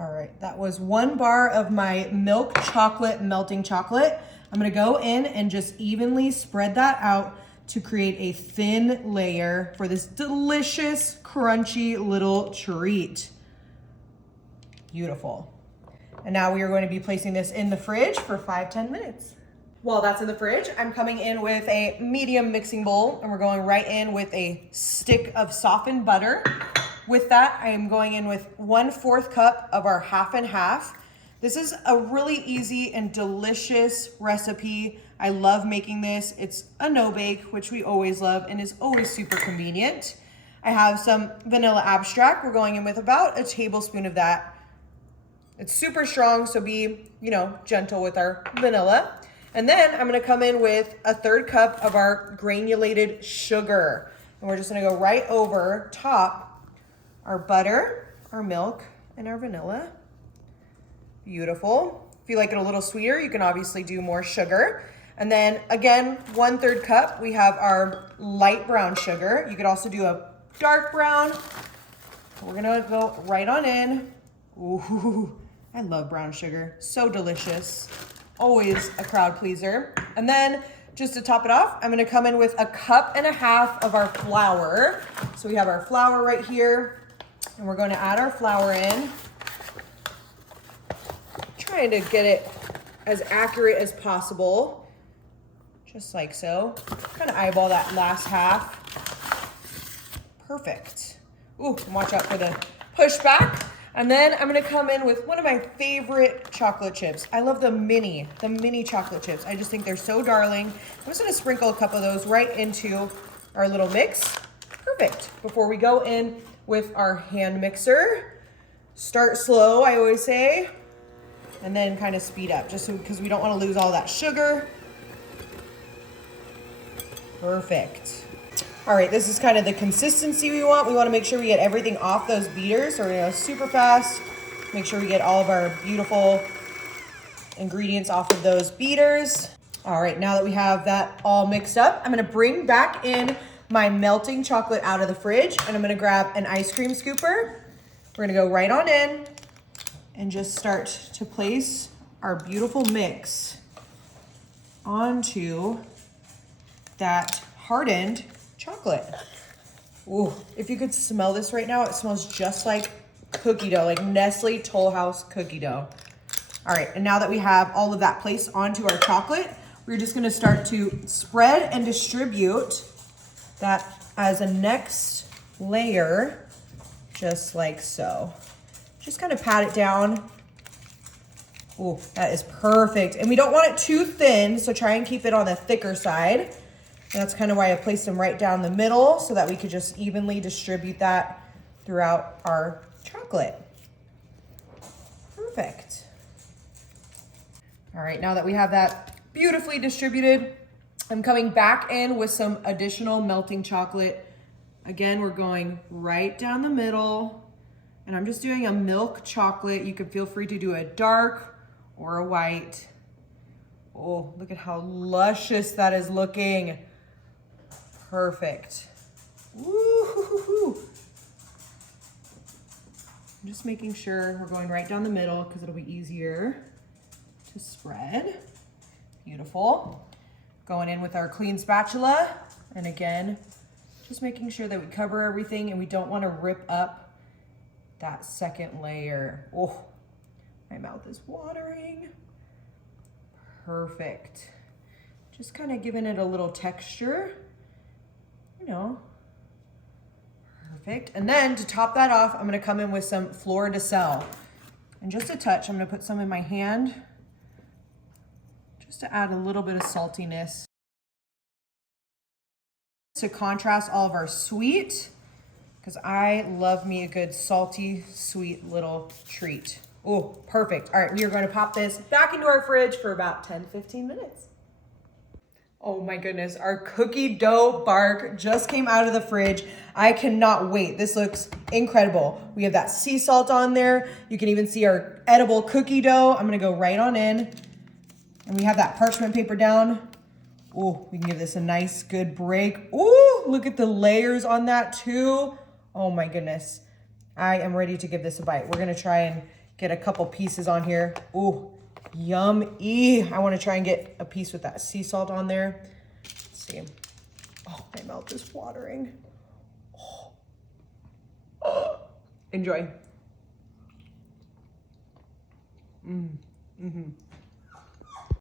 All right, that was 1 bar of my milk chocolate melting chocolate. I'm gonna go in and just evenly spread that out to create a thin layer for this delicious, crunchy little treat. Beautiful. And now we are going to be placing this in the fridge for 5-10 minutes. While that's in the fridge, I'm coming in with a medium mixing bowl and we're going right in with a stick of softened butter. With that, I am going in with 1/4 cup of our half and half. This is a really easy and delicious recipe. I love making this. It's a no-bake, which we always love and is always super convenient. I have some vanilla abstract. We're going in with about a tablespoon of that. It's super strong, so be, gentle with our vanilla. And then I'm gonna come in with a 1/3 cup of our granulated sugar. And we're just gonna go right over top our butter, our milk, and our vanilla. Beautiful. If you like it a little sweeter, you can obviously do more sugar. And then again, 1/3 cup, we have our light brown sugar. You could also do a dark brown. We're gonna go right on in. Ooh, I love brown sugar, so delicious. Always a crowd pleaser. And then just to top it off, I'm gonna come in with 1.5 cups of our flour. So we have our flour right here, and we're gonna add our flour in. Trying to get it as accurate as possible, just like so. Kind of eyeball that last half. Perfect. Ooh, and watch out for the pushback. And then I'm gonna come in with one of my favorite chocolate chips. I love the mini chocolate chips. I just think they're so darling. I'm just gonna sprinkle a couple of those right into our little mix. Perfect. Before we go in with our hand mixer, start slow, I always say, and then kind of speed up, just because we don't wanna lose all that sugar. Perfect. All right, this is kind of the consistency we want. We wanna make sure we get everything off those beaters. So we're gonna go super fast, make sure we get all of our beautiful ingredients off of those beaters. All right, now that we have that all mixed up, I'm gonna bring back in my melting chocolate out of the fridge, and I'm gonna grab an ice cream scooper. We're gonna go right on in and just start to place our beautiful mix onto that hardened chocolate. Ooh, if you could smell this right now, it smells just like cookie dough, like Nestle Toll House cookie dough. All right, and now that we have all of that placed onto our chocolate, we're just gonna start to spread and distribute that as a next layer, just like so. Just kind of pat it down. Ooh, that is perfect. And we don't want it too thin, so try and keep it on the thicker side. And that's kind of why I placed them right down the middle, so that we could just evenly distribute that throughout our chocolate. Perfect. All right, now that we have that beautifully distributed, I'm coming back in with some additional melting chocolate. Again, we're going right down the middle, and I'm just doing a milk chocolate. You can feel free to do a dark or a white. Oh, look at how luscious that is looking. Perfect. Woo-hoo-hoo-hoo. I'm just making sure we're going right down the middle because it'll be easier to spread. Beautiful. Going in with our clean spatula. And again, just making sure that we cover everything and we don't want to rip up that second layer. Oh, my mouth is watering. Perfect. Just kind of giving it a little texture. Perfect. And then to top that off, I'm gonna come in with some fleur de sel. And just a touch, I'm gonna put some in my hand, just to add a little bit of saltiness. To contrast all of our sweet, because I love me a good salty, sweet little treat. Oh, perfect. All right, we are going to pop this back into our fridge for about 10-15 minutes. Oh my goodness, our cookie dough bark just came out of the fridge. I cannot wait. This looks incredible. We have that sea salt on there. You can even see our edible cookie dough. I'm gonna go right on in. And we have that parchment paper down. Oh, we can give this a nice good break. Oh, look at the layers on that too. Oh my goodness. I am ready to give this a bite. We're gonna try and get a couple pieces on here. Ooh, yummy. I want to try and get a piece with that sea salt on there. Let's see. Oh, my mouth is watering. Oh. Oh. Enjoy. Mm-hmm.